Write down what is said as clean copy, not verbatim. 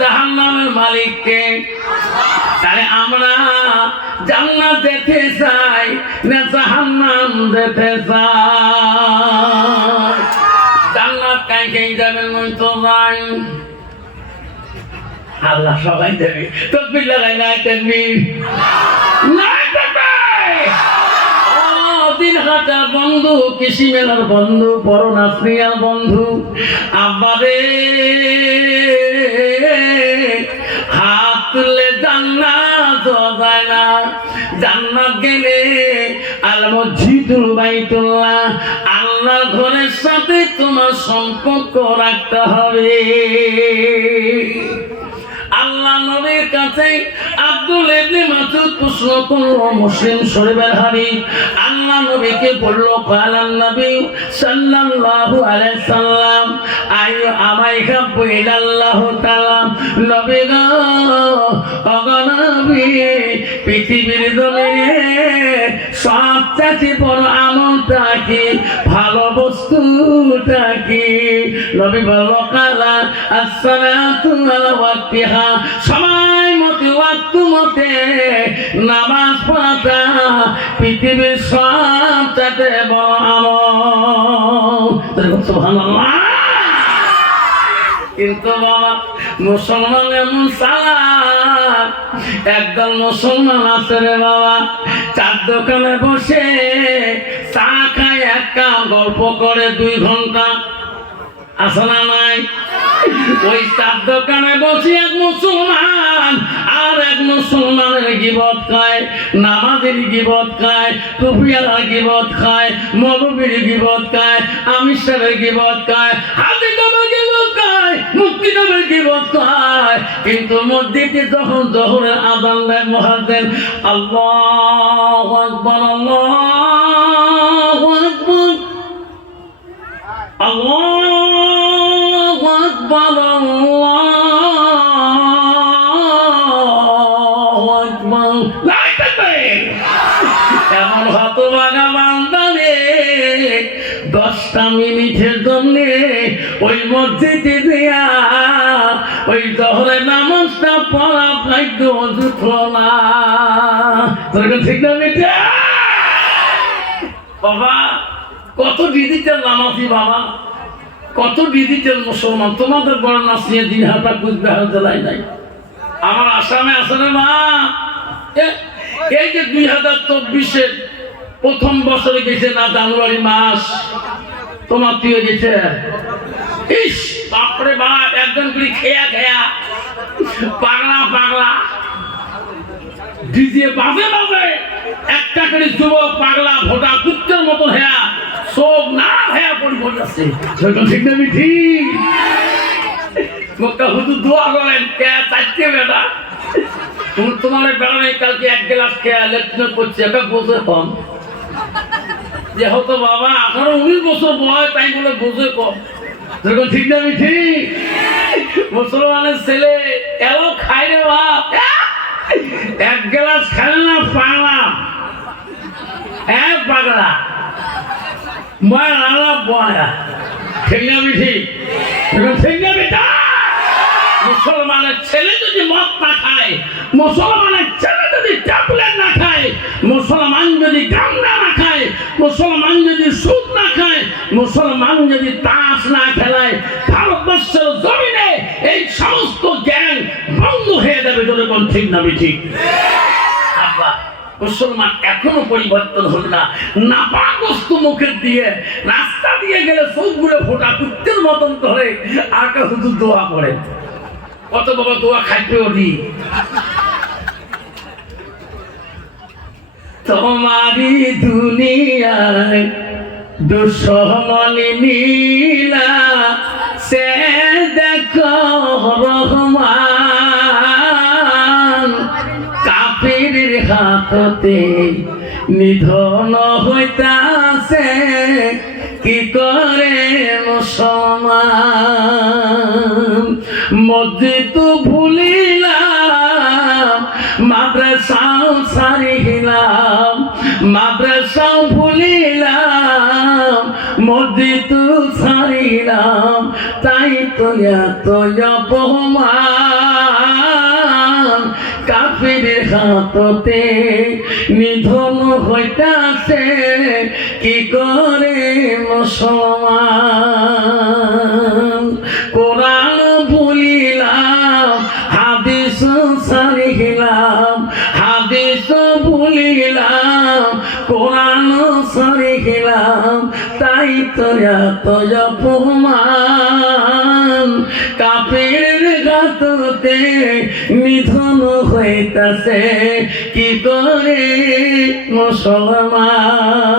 জাহান্নামের মালিককে। তাহলে আমরা জান্নাত যেতে চাই না জাহান্নাম যেতে চাই? জান্নাত কাইকেই যাবেন তো ভাই, আল্লাহ সবাই দেবে। তকবীর লাগাই না, তাকবীর না, দিনহাটার বন্ধু, কৃষি মেলার বন্ধু, পরনাশ্রিয়ার বন্ধু, আব্বারে হাত তুললে জান্নাত যায় না। জান্নাত গেলে আল মসজিদুল বাইতুল্লাহ, আল্লাহর ঘরের সাথে তোমার সম্পর্ক রাখতে হবে। আল্লাহ নবীর কাছে আব্দুল ইবনে মাসউদ প্রশ্ন করলো, মুসলিম শরীফের হাদিস, আল্লাহ নবীকে বলল, কালান নবী সাল্লাল্লাহু আলাইহি সাল্লাম আইয়ু আমাইহাব্বু ইলাল্লাহু তাআলা, নবী গো অগনবী, পৃথিবীর জমিনে সবচেয়ে বড় আমলটা কি, ভালো বস্তুটা কি? নবী বলল, কালা আসসালাতু আলা ওয়াক্তিহা, সময় মতে ওয়াক্ত মতে নামাজ পড়াটা পৃথিবীর সবচেয়ে বড় আমল। সুবহানাল্লাহ। কিন্তু বাবা মুসলমান এমন চালাক, একদল মুসলমান আছে রে বাবা, চার দোকানে বসে চা খায়, এক কাপ গল্প করে 2 ঘন্টা, আছে না নাই? ওই চার দোকানে বসে এক মুসলমান আর এক মুসলমানের গীবত খায়, নামাজের গীবত খায়, টুপিয়ালার গীবত খায়, মৌলবীর গীবত খায়, আমিষের গীবত খায়, হাজি নবীর গীবত খায়, মুফতি নবীর গীবত খায়। কিন্তু মসজিদে যখন জোহরের আযান দেয় মুয়াজ্জিন, আল্লাহু আকবার, আল্লাহু আকবার, আল্লাহু আকবার, আল্লাহু আকবার, লা তাকবীর। এমন হতভাগা বান্দা রে, 10টা মিনিটের জন্য ওই মসজিদে দিয়া ওই জোহরের নামাজটা পড়া ভাগ্য জুটল না। ঠিক না বেটা? বাবা কত ডিজিটাল নামাজি, বাবা কত ডিজিটাল মুসলমান। তোমাদের বড় নাসিয়া দিনহাটা কুচবিহার জেলায় নাই, আমার আসামে আছে রে মা। এই যে 2024-এর প্রথম বছরে গেছে না, জানুয়ারি মাস, তোমার তুই গেছে, ইস বাপরে বাপ, একজন করে খেয়া খেয়া পাগলা পাগলা ডিজে বাজে বাজে, একটা করে যুবক পাগলা ভোটা কুত্তের মতো হেয়া, সব না হেয়া পরিবর্তন যাচ্ছে। ঠিক না? ঠিক। মুখটা হুজুর দোয়া করেন, কে চাইছে বেটা, তোমার বেড়া নেই, কালকে 1 গ্লাস খেয়া লেট্রিন করছে, একটা বোঝে কম। যেহেতু বাবা 18-19 বছর বয়স, তাই বলে বোঝে কম। ঠিক না? ঠিক। মুসলমানের ছেলে এলো খাই রে বাপ, 1 গ্লাস খাই না পাগলা, পাগলা মায়ের আলাপ বয়া। ঠিক না? ঠিক। ঠিক না বেটা? মুসলমানের ছেলে যদি মদ না খায়, মুসলমানের ছেলে যদি ট্যাবলেট না খায়, মুসলমান যদি গাঁজা না খায়, মুসলমান যদি সুদ না খায়, মুসলমান যদি তাস না খেলায়, ভারতবর্ষের জমিনে এই সমস্ত জ্ঞান বন্ধ হয়ে যাবে। যখন ঠিক না? ঠিক। আব্বা মুসলমান এখনো পরিবর্তন হল না। নাপাক বস্তু মুখের দিয়ে রাস্তা দিয়ে গেলে সবগুলো ফোটা কুত্তের মতন করে আর হুজুর দোয়া করে। কত বাবা দোয়া খাইতে ওঠি। তোমারি দুনিয়ায় দুশ্মনী নীলা, সে দেখো রহমান, কাফির হাততে নিধন হইতাছে, কি করে মুসলমান। মসজিদ ভুলিলাম, মাদ্রাসাও ছাড়িলাম, মাদ্রাসাও ভুলিলাম, মসজিদ ছাড়িলাম, তাই তো এত অপমান কাফিরের হাততে নিধন হইতাছে কি করে মুসলমান। কোরআন ভুলিলাম হাদিস সারিলাম, হাদিস ভুলিলাম কোরআন সারিলাম, তাই তো এত অপমান কাফিরের হাততে নিধন হইতাছে কি করে মুসলমান।